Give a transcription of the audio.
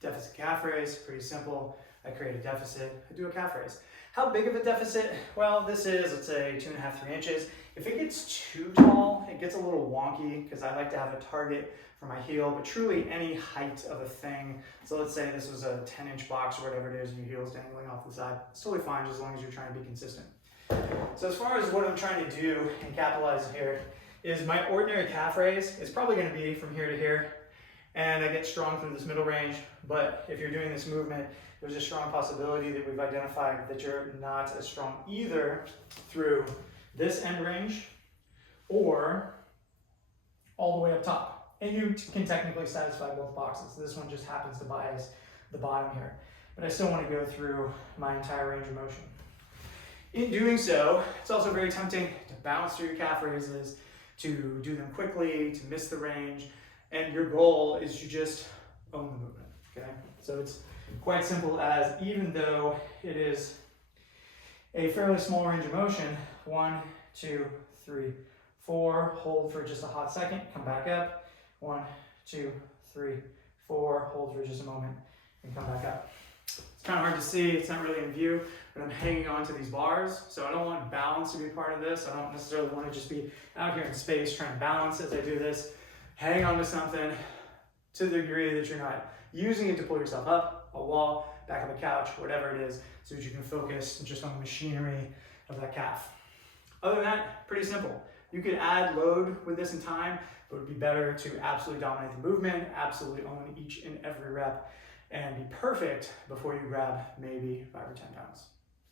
Deficit calf raise, pretty simple. I create a deficit, I do a calf raise. How big of a deficit? Well, this is, let's say, 2.5, 3 inches. If it gets too tall, it gets a little wonky because I like to have a target for my heel, but truly any height of a thing. So let's say this was a 10-inch box or whatever it is, and your heel's dangling off the side. It's totally fine as long as you're trying to be consistent. So as far as what I'm trying to do and capitalize here is my ordinary calf raise is probably going to be from here to here, and I get strong through this middle range. But if you're doing this movement, there's a strong possibility that we've identified that you're not as strong either through this end range or all the way up top. And you can technically satisfy both boxes. This one just happens to bias the bottom here, but I still want to go through my entire range of motion. In doing so, it's also very tempting to bounce through your calf raises, to do them quickly, to miss the range, and your goal is to just own the movement, okay? So it's quite simple as, even though it is a fairly small range of motion, 1, 2, 3, 4, hold for just a hot second, come back up, 1, 2, 3, 4, hold for just a moment, and come back up. It's kind of hard to see, it's not really in view, but I'm hanging on to these bars, so I don't want balance to be part of this. I don't necessarily want to just be out here in space trying to balance as I do this. Hang on to something to the degree that you're not using it to pull yourself up, a wall, back of a couch, whatever it is, so that you can focus just on the machinery of that calf. Other than that, pretty simple. You could add load with this in time, but it would be better to absolutely dominate the movement, absolutely own each and every rep, and be perfect before you grab maybe 5 or 10 pounds.